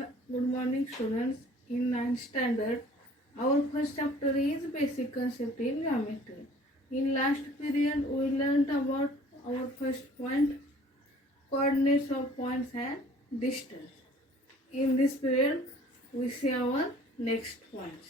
Good morning, students. In ninth standard, our first chapter is basic concept in geometry. In last period, we learned about our first point, coordinates of points and distance. In this period, we see our next points.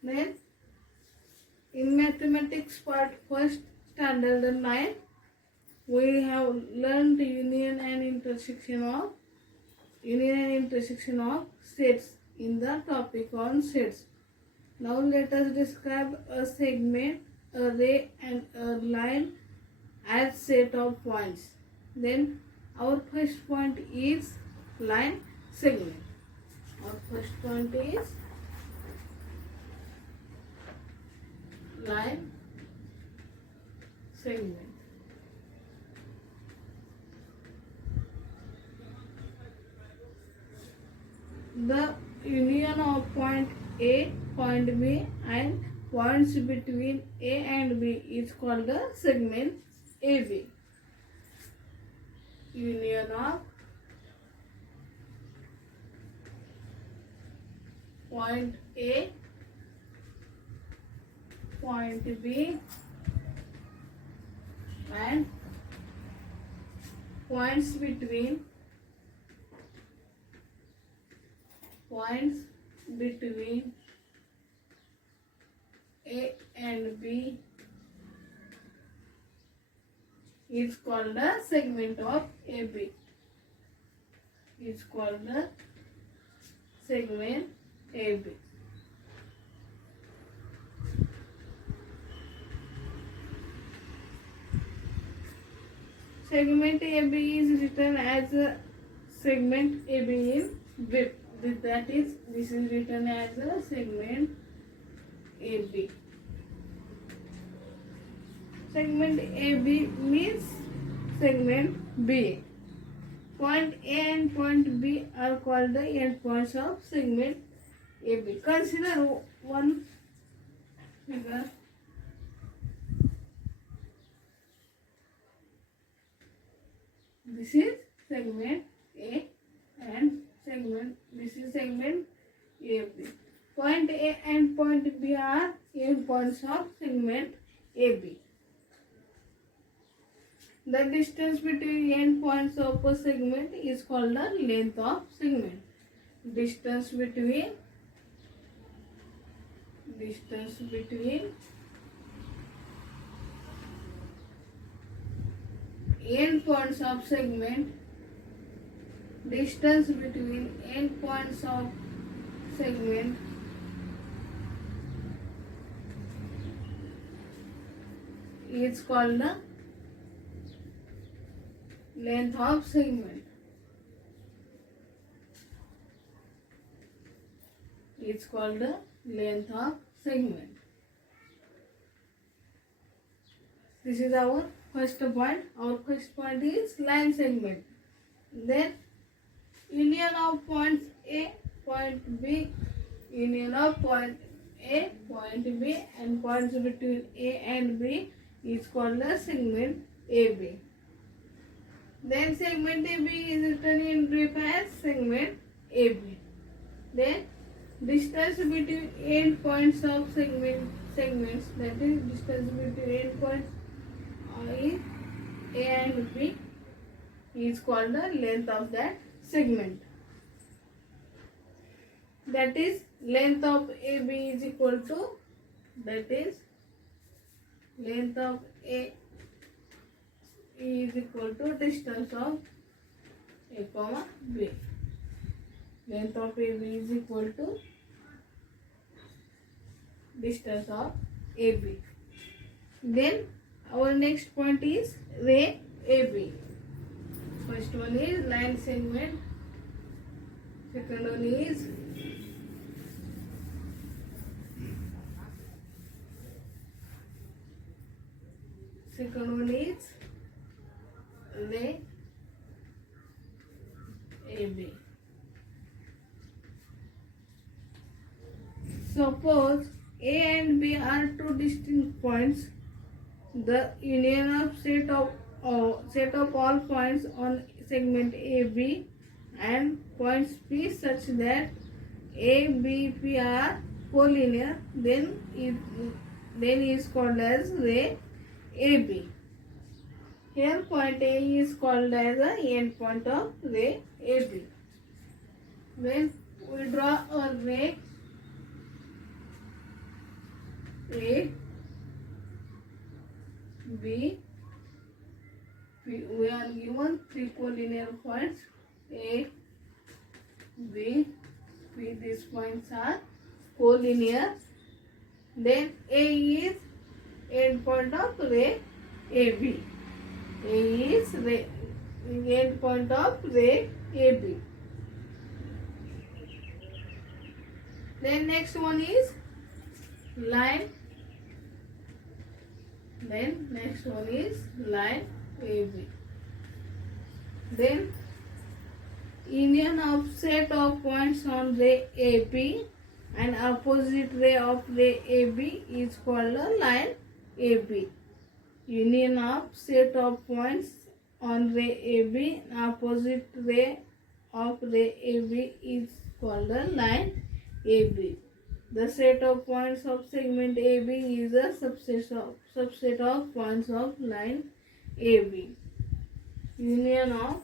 Then, in mathematics part first standard 9, we have learned union and intersection of sets in the topic on sets. Now let us describe a segment, a ray and a line as set of points. Then our first point is line segment. Our first point is line segment. The union of point A, point B and points between A and B is called the segment AB. Union of point A, point B and points between A and B is called the segment of AB. Is called the segment AB. Segment AB is written as a segment AB in width. That is, this is written as a segment AB. Segment AB means segment B. Point A and point B are called the endpoints of segment AB. Consider one figure. This is segment A and this is segment AB. Point A and point B are endpoints of segment AB. The distance between endpoints of a segment is called the length of segment. Distance between endpoints of segment. Distance between endpoints of segment is called the length of segment. It's called the length of segment. This is our first point. Our first point is line segment. Then union of points A, point B, union of point A, point B and points between A and B is called the segment AB. Then segment AB is written in brief as segment AB. Then distance between endpoints of segments, that is distance between endpoints is A and B is called the length of that segment. That is, length of AB is equal to, that is, length of A is equal to distance of A comma B. Length of AB is equal to distance of AB. Then our next point is ray AB. First one is line segment. Second one is ray AB. Suppose A and B are two distinct points. The union of set of all points on segment AB and points P such that A, B, P are collinear, then is called as ray AB. Here point A is called as the end point of ray AB. When we draw a ray A, B, P, we are given three collinear points A, B, P. These points are collinear. Then A is end point of ray AB. A is end point of ray AB. Then next one is line. Then next one is line AB. Then union of set of points on ray AP and opposite ray of ray AB is called a line AB. Union of set of points on ray AB and opposite ray of ray AB is called a line AB. The set of points of segment AB is a subset of points of line AB. Union of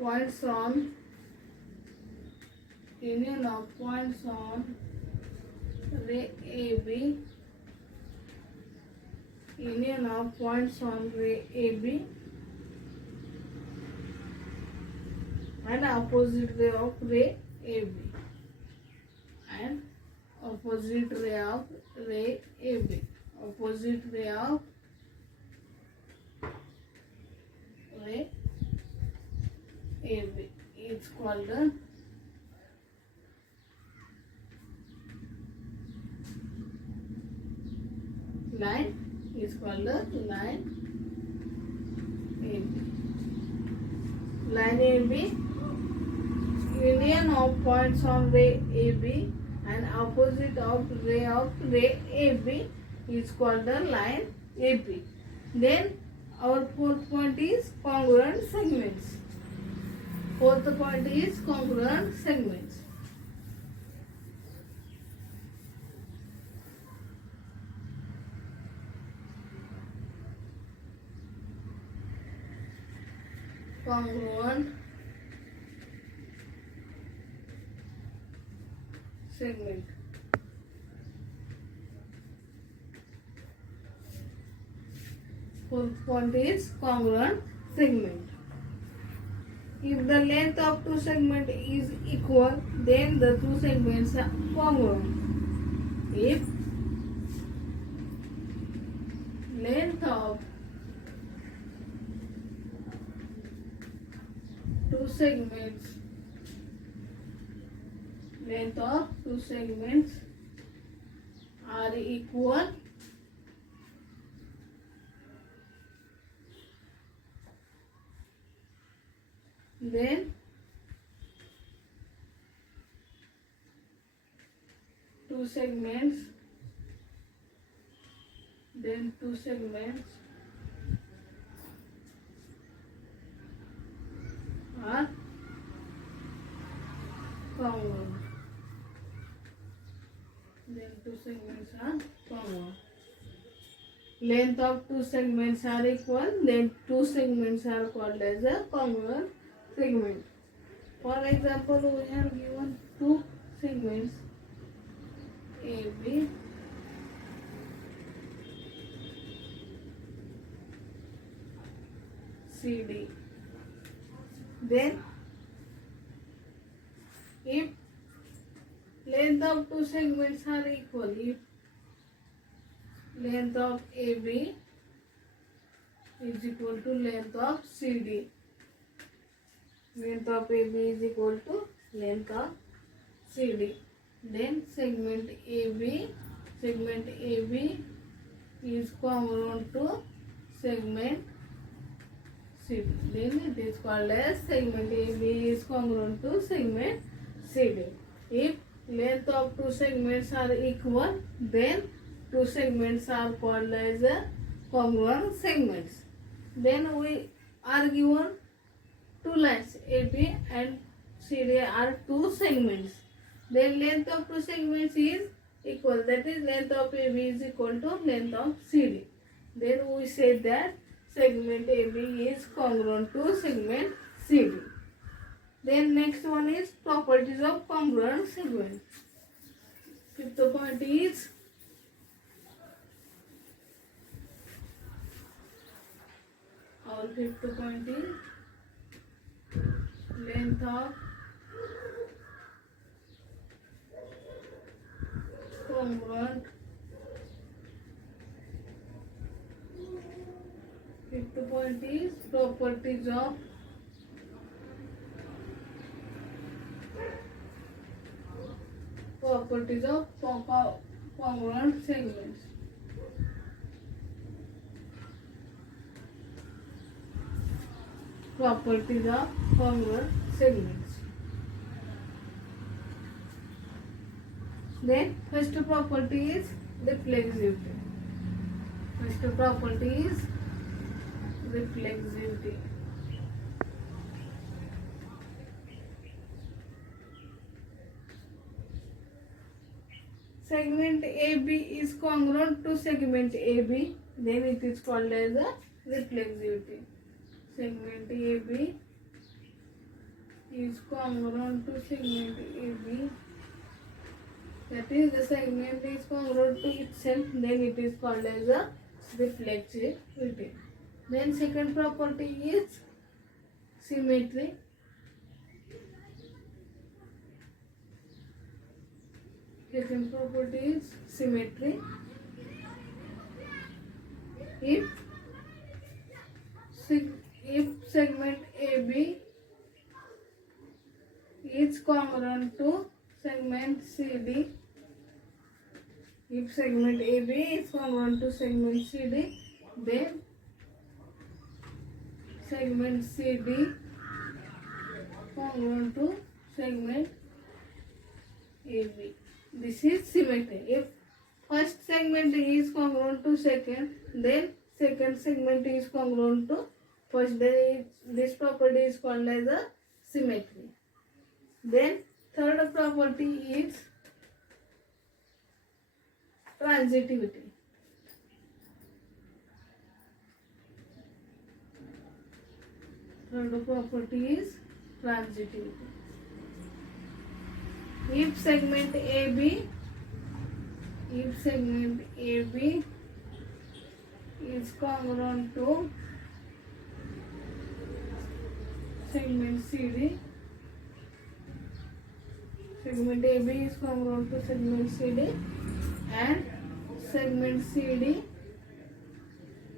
points on ray AB. Union of points on ray AB and opposite ray of ray AB and opposite ray of ray AB. Opposite ray of ray AB is called a line. Is called a line AB. Line AB. Union of points on ray AB and opposite of ray AB is called the line AB. Then our fourth point is congruent segments. Fourth point is congruent segments. Congruent segment. Fourth point is congruent segment. If the length of two segments is equal, then the two segments are congruent. If length of two segments are equal, then two segments are congruent. Length of two segments are equal, then two segments are called as a congruent segment. For example, we have given two segments AB CD. Then if length of two segments are equal, if length of AB is equal to length of CD, length of AB is equal to length of CD, then segment AB segment AB is congruent to segment CD. Then it is called as segment AB is congruent to segment CD. If length of two segments are equal, then two segments are called as congruent segments. Then we are given two lines AB and CD are two segments. Then length of two segments is equal, that is length of AB is equal to length of CD. Then we say that segment AB is congruent to segment CD. Then next one is properties of congruent segment. Fifth point is our fifth point is length of congruent. Fifth point is properties of congruent segments. Properties of congruent segments. Then first property is reflexivity. First property is reflexivity. Segment AB is congruent to segment AB, then it is called as a reflexivity. Segment AB is congruent to segment AB, that is the segment is congruent to itself, then it is called as a reflexivity. Then second property is symmetry. Second property is symmetry. If segment AB is congruent to segment CD, if segment AB is congruent to segment CD, then segment CD congruent to segment AB. This is symmetry. If first segment is congruent to second, then second segment is congruent to first, then this property is called as a symmetry. Then third property is transitivity. Third property is transitivity. If segment AB is congruent to segment CD, segment AB is congruent to segment CD, and segment CD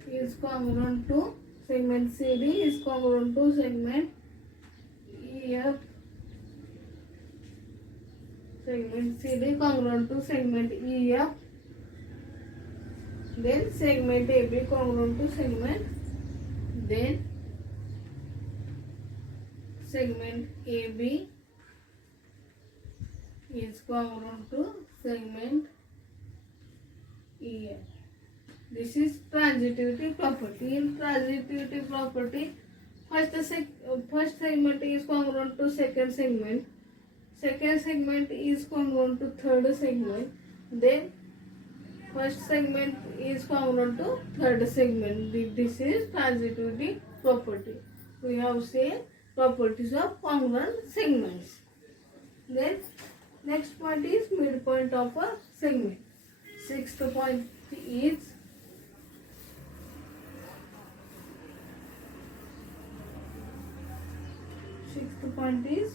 is congruent to segment EF. Segment CD congruent to segment EF, then segment AB congruent to segment, then segment AB is congruent to segment EF. This is transitivity property. In transitivity property, first segment is congruent to second segment is congruent to third segment, then first segment is congruent to third segment. This is transitivity property. We have seen properties of congruent segments. Then next point is midpoint of a segment. Sixth point is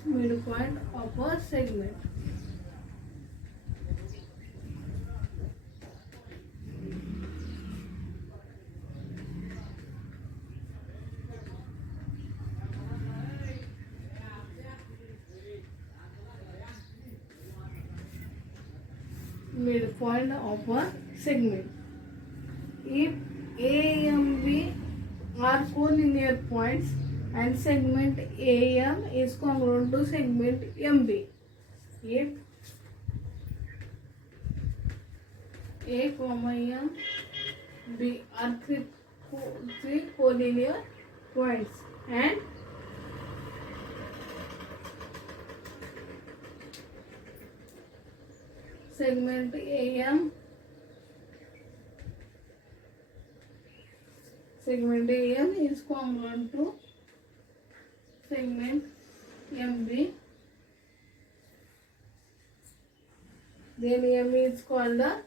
midpoint of a segment. midpoint of a segment. If A, M, B are collinear points and segment AM is congruent to segment MB. If A, M, B are three collinear points and segment AM is congruent to segment MB, then M is called the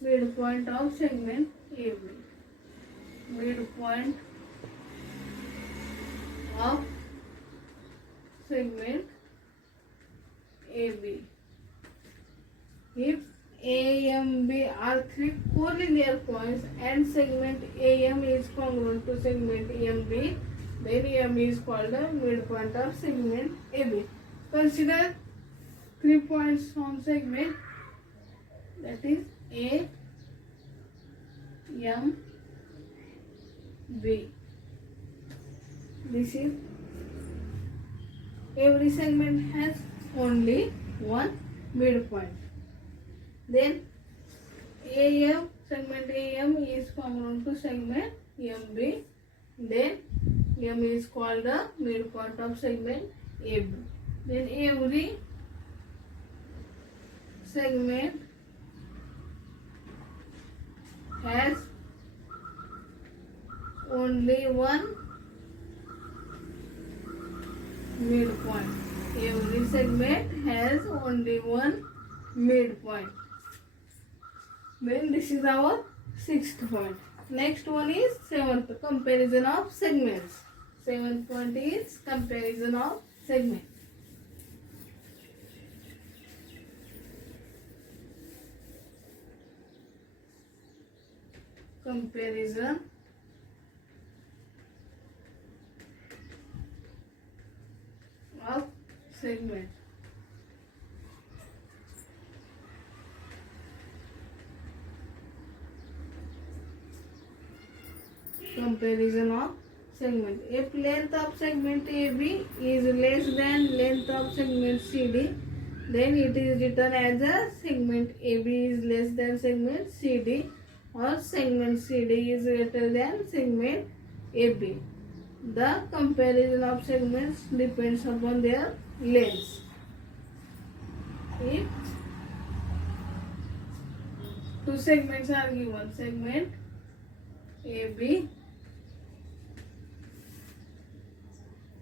midpoint of segment AB. Midpoint of segment AB. If A, M, B are three collinear points and segment AM is congruent to segment MB, then M is called the midpoint of segment AB. Consider 3 points on segment, that is A, M, B. This is, every segment has only one midpoint. Then AM, segment AM is congruent to segment MB. Then M is called the midpoint of segment AB. Then every segment has only one midpoint. Every segment has only one midpoint. Then this is our 6th point. Next one is 7th, comparison of segments. 7th point is comparison of segments. Comparison of segment. Comparison of segment. If length of segment AB is less than length of segment CD, then it is written as a segment AB is less than segment CD, or segment CD is greater than segment AB. The comparison of segments depends upon their lengths. If two segments are given, segment AB,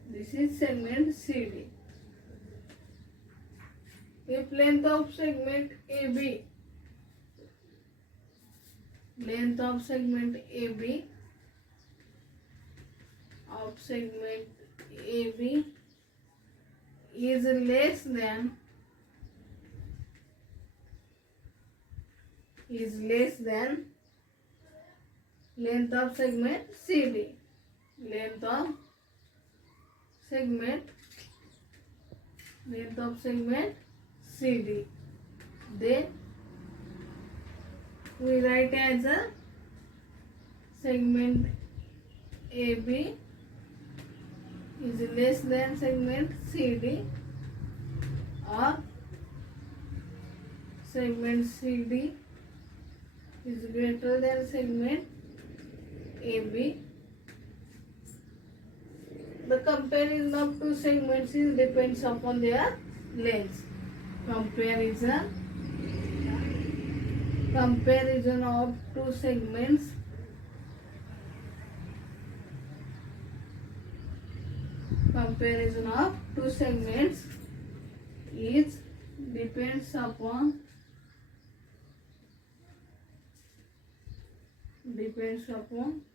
this is segment CD. If length of segment AB, length of segment AB is less than length of segment CD. Length of segment CD. Then we write as a segment AB is less than segment CD, or segment CD is greater than segment AB. The comparison of two segments depends upon their lengths. Comparison of two segments is depends upon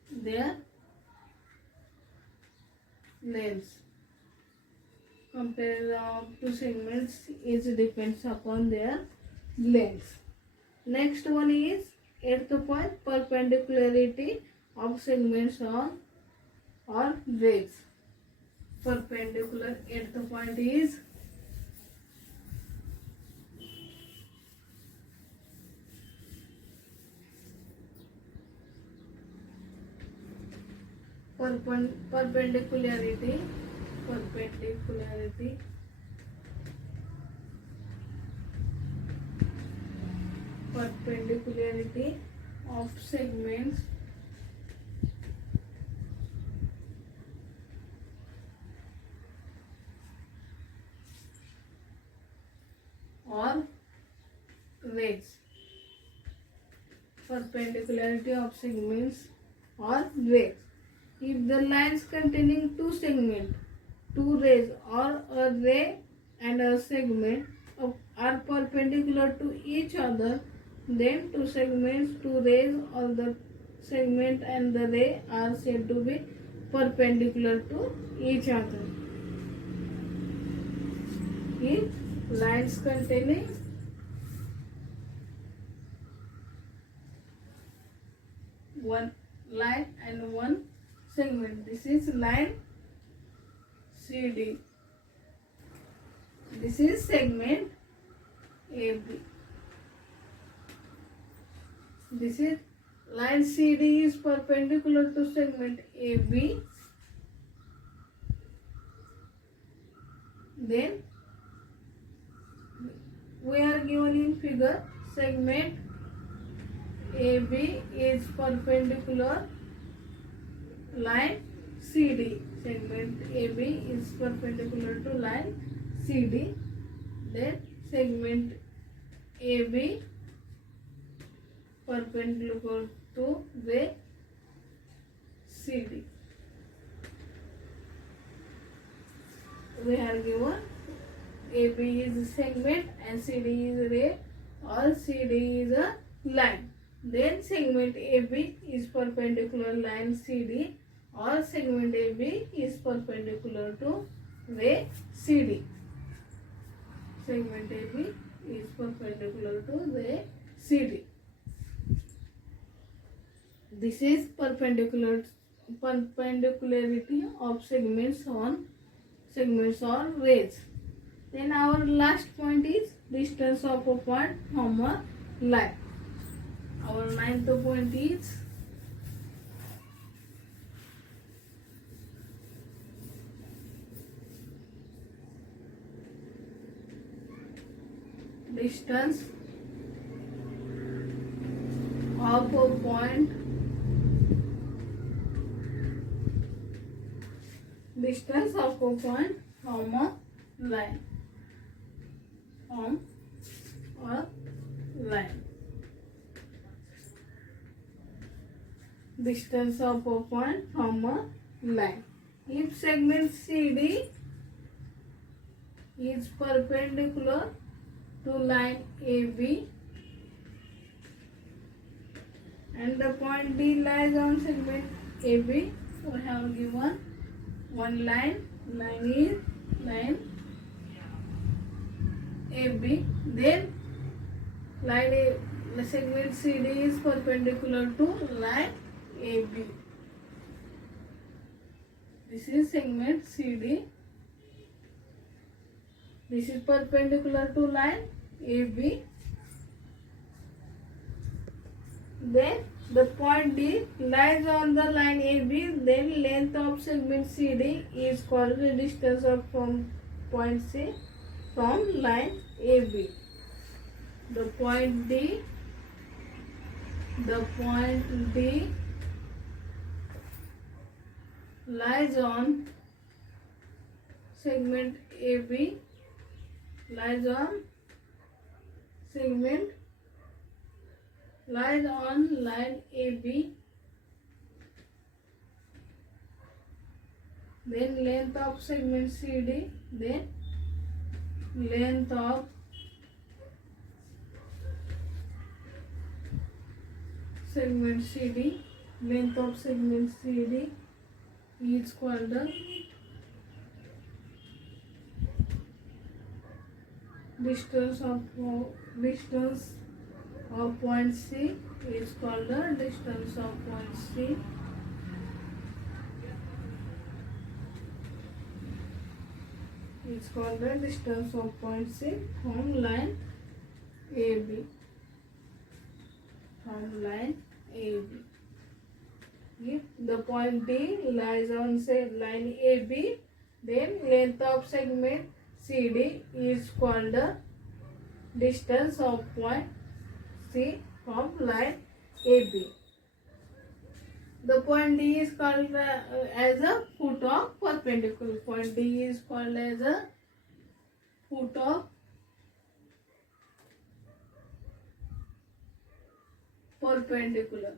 their lengths. Comparison of two segments is depends upon their lengths. Next one is 8th point, perpendicularity of segments on or rays. Perpendicular at the point is perpendicularity of segments or rays. Perpendicularity of segments or rays. If the lines containing two segments, two rays, or a ray and a segment are perpendicular to each other, then two segments, two rays, or the segment and the ray are said to be perpendicular to each other. If lines containing one line and one segment, this is line CD, this is segment AB, this is line CD is perpendicular to segment AB, then we are given in figure segment AB is perpendicular line CD. Segment AB is perpendicular to line CD. Then segment AB perpendicular to the CD. We are given AB is a segment and CD is a ray or CD is a line. Then segment AB is perpendicular line CD or segment AB is perpendicular to ray CD. Segment AB is perpendicular to ray CD. This is perpendicularity of segments or rays. Then our last point is distance of a point from a line. Our ninth point is distance of a point from a line. Distance of a point from a line. If segment CD is perpendicular to line AB and the point D lies on segment AB, we have given one line is line AB. Then segment CD is perpendicular to line AB. This is segment CD. This is perpendicular to line AB. Then the point D lies on the line AB. Then length of segment CD is called the distance of from point C from line AB. The point D lies on segment AB, lies on line AB. Then length of segment CD, then length of segment CD, length of segment CD is called the distance of point C is called the distance of point C is called the distance of point C from line AB. From line AB. If the point D lies on say line AB, then length of segment CD is called the distance of point C from line AB. The point D is called as a foot of perpendicular. Point D is called as a foot of perpendicular.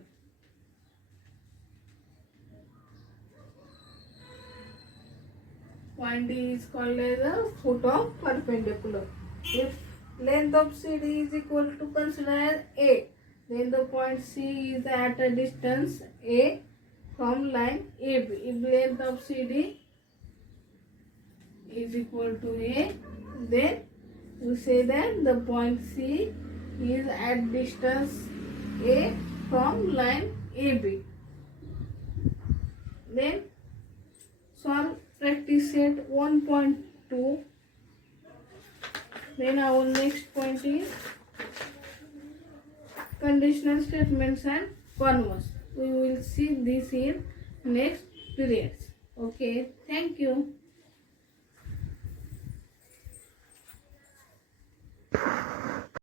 Point D is called as a foot of perpendicular. If length of CD is equal to consider as A, then the point C is at a distance A from line AB. If length of CD is equal to A, then we say that the point C is at distance A from line AB. Then solve practice set 1.2. Then our next point is conditional statements and converse. We will see this in next periods. Okay, thank you.